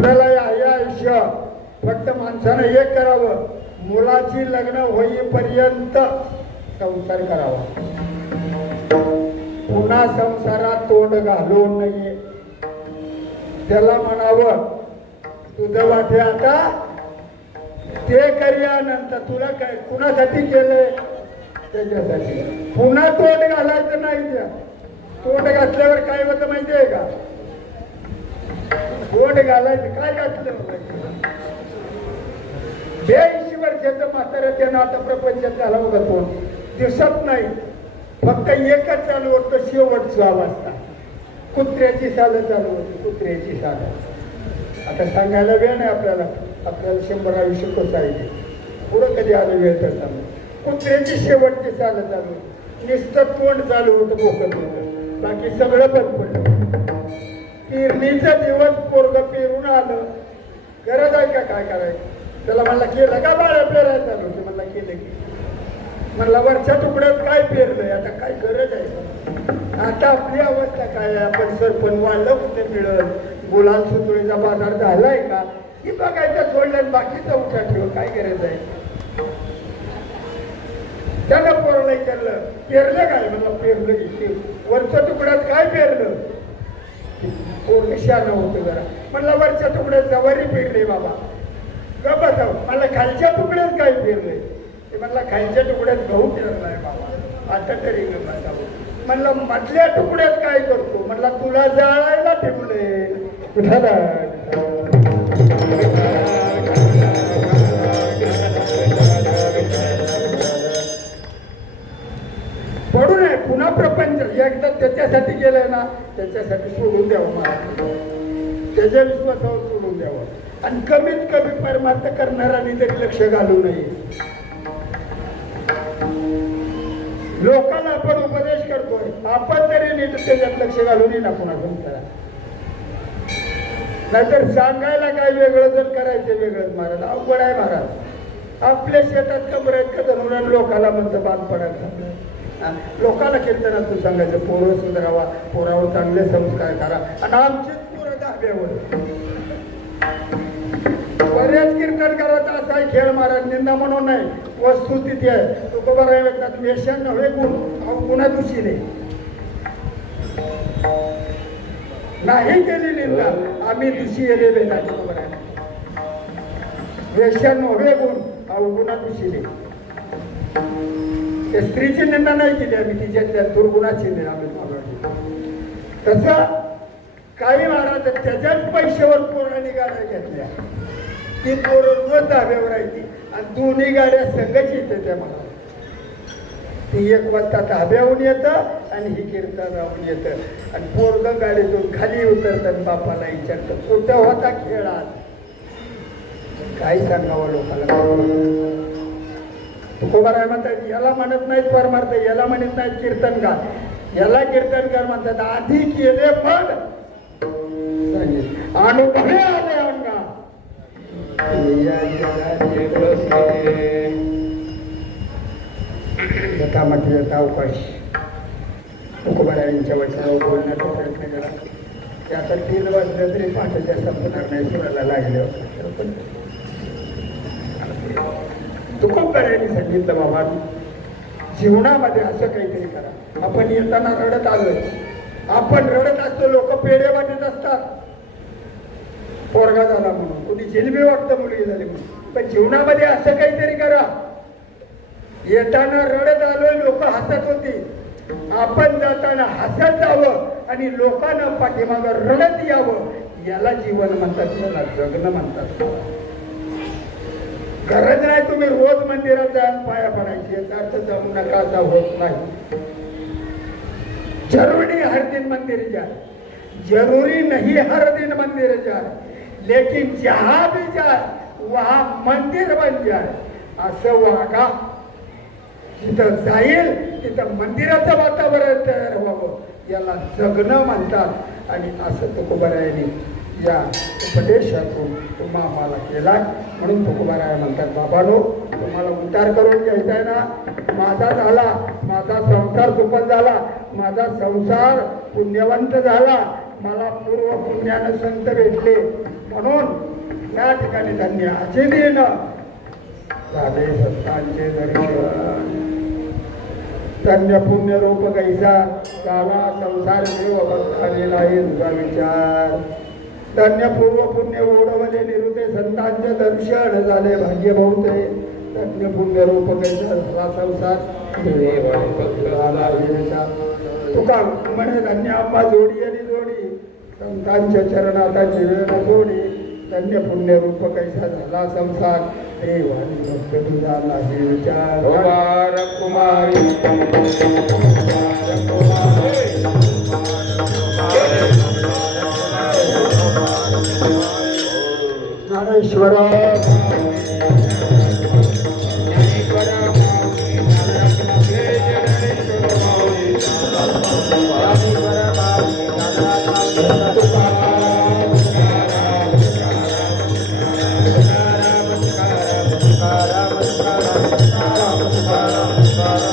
आपल्याला हे आयुष्य फक्त माणसानं एक करावं, मुलाची लग्न होईपर्यंत संसार करावा. पुन्हा संसारात तोंड घालू नये. त्याला म्हणावं तुझं वाटे आता ते करूयानंतर तुला काय कुणासाठी केलंय त्याच्यासाठी. पुन्हा तोंड घालायचं नाही. त्या तोंड घातल्यावर काय होतं माहितीये का? तोंड घालायचं काय घातलं 82 वर्षाचं म्हातारं त्यानं आता प्रपंचात झाला होता. तोंड दिसत नाही, फक्त एकच चालू होतं शेवटचा अवस्था. कुत्र्याची सालं चालू होती, कुत्र्याची सालं. आता सांगायला वेळ नाही आपल्याला. आपल्याला 100 आयुष्य कसं आहे पुढं कधी आलं वेळ तर सांगू. कुत्र्याची शेवटची सालं चालू होती, नुसतं तोंड चालू होतं, बोकत होतं, बाकी सगळं बंद पडलं. पेरणीचा दिवस पोरग पेरून आलं. गरज आहे का काय करायचं? त्याला म्हणला केलं का बाळा पेरायला चालू होते? म्हणला केलं की. म्हणला वरच्या तुकड्यात काय पेरलंय? आता काय गरज आहे? आता आपली अवस्था काय आहे? आपण सरपण वाढलं कुठे मिळेल? गुलाल सुतळीचा बाजार झालाय का ही बघायचं सोडलं, बाकीचं उठा ठेव काय गरज आहे? त्यानं पोरला विचारलं पेरलं काय? म्हणलं पेरलं की. वरच्या तुकड्यात काय पेरलं? पोरग शानं होतं जरा. म्हणलं वरच्या तुकड्यात जवारी पेरली बाबा. ग बसाव. मला खालच्या तुकड्यात काय पेरलंय? ते म्हणला खालच्या तुकड्यात गहू पेरलाय बाबा. आता तरी ग बसावं. म्हणलं मधल्या तुकड्यात काय करतो? म्हणला तुला जाळायला ठेवलंय. पडू नये पुन्हा प्रपंच. एकदा त्याच्यासाठी गेलंय ना, त्याच्यासाठी सोडून द्यावं. मला त्याच्या विश्वासावर सोडून द्यावं. आणि कमीत कमी परमार्थ करणाऱ्यांनी तरी लक्ष घालू नये. लोकांना आपण उपदेश करतोय, आपण तरी नीट त्याच्यात लक्ष घालून ना पुन्हा संसारात. नाहीतर सांगायला काय वेगळं जर करायचं वेगळंच. महाराज अवघड आहे महाराज. आपल्या शेतात कबर आहेत का धरून लोकाला म्हणतं बांध पडायचं. लोकांना कीर्तनात तू सांगायचं पोरं सुधारावा, पोरावर चांगले संस्कार करा. आणि आमचीच पोरं दहाव्यावर. बऱ्याच कीर्तन करायचं असा आहे खेळ महाराज. निंदा म्हणून नाही, वस्तुस्थिती आहे. तो बघा येतात वेशन नव्हे गुण गुणा दुषीने नाही केली निंदा. आम्ही दुषी गेलेले नाही. वेशन नव्हे गुण अवगुणा दुषीने. स्त्रीची निंदा नाही केली आम्ही, तिच्या दुर्गुणाची आम्ही. तसं काही महाराज त्याच्याच पैशावर पोरांनी गाड्या घेतल्या. ती पोरं रोज धाब्यावर आहे आणि दोन्ही गाड्या संघच येते त्या महाराज. ती 1 वाजता धाब्याहून येतं आणि ही कीर्तनाहून येतं. आणि पोरग गाडीतून खाली उतरतात, बापाला विचारतं कुठं होता खेळात? काय सांगावं लोकांना? तुकोबाराय म्हणतात याला म्हणत नाहीत परमार्थ, याला म्हणत नाहीत कीर्तनकार, याला कीर्तनकार म्हणतात. आधी केले मग अनुभवे आले अंगा. यथा म्हटलं यथा अवकाश. तुकोबारायांच्या वचनावर बोलण्याचा प्रयत्न करा. ते आता 3 वाजलं तरी पाठाच्या संपणार नाही. सुराला लागले पण तुकोबारायांनी सांगितलं बाबा जीवनामध्ये असं काहीतरी करा. आपण येताना रडत आलोय. आपण रडत असतो, लोक पेढे वाटत असतात पोरगा झाला म्हणून, कोणी जिलबी वाटतं मुलगी झाली म्हणून. पण जीवनामध्ये असं काहीतरी करा. येताना रडत आलोय, लोक हसत होती. आपण जाताना हसत जावं आणि लोकांना पाठीमागं रडत यावं. याला जीवन म्हणतात, याला जगणं म्हणतात. गरज नाही तुम्ही रोज मंदिरात जाऊन पाया पडायची, याचा अर्थ जाऊ नका असा होत नाही. जरूरी हर दिन मंदिर जाए, जरूरी नहीं हर दिन मंदिर जाए, लेकिन जहां भी जाए वहां मंदिर बन जाए. असं वागा. जिथं जाईल तिथं मंदिराचं वातावरण तयार व्हावं. याला जगणं म्हणतात. आणि असं तुकोबारायांनी या उपदेशातून तुम्हा आम्हाला केलाय. म्हणून तुकोबाराय म्हणतात बाबांनो, तुम्हाला उद्धार करून घ्यायचा आहे ना. माझा झाला, माझा संसार सुखद झाला, माझा संसार पुण्यवंत झाला, मला पूर्व पुण्यानं संत भेटले, म्हणून या ठिकाणी त्यांनी आजीनं झाले संतांचे दर्शन. धन्य पुण्यरूप कैसा झाला संसार देव भक्ताने नाही तुझा विचार. धन्य पूर्व पुण्य ओढवले निरुते संतांचे दर्शन झाले भाग्य बहुते. धन्य पुण्यरूप कैसा झाला संसार देव भक्ताला येता. तुका म्हणे धन्य आंबा जोडी आणि जोडी संतांच्या चरणाचा जीवन जोडी. धन्य पुण्यरूप कैसा झाला संसार देव आणि भक्त तुझा नाही विचार. कुमारी ज्ञानेश्वर Para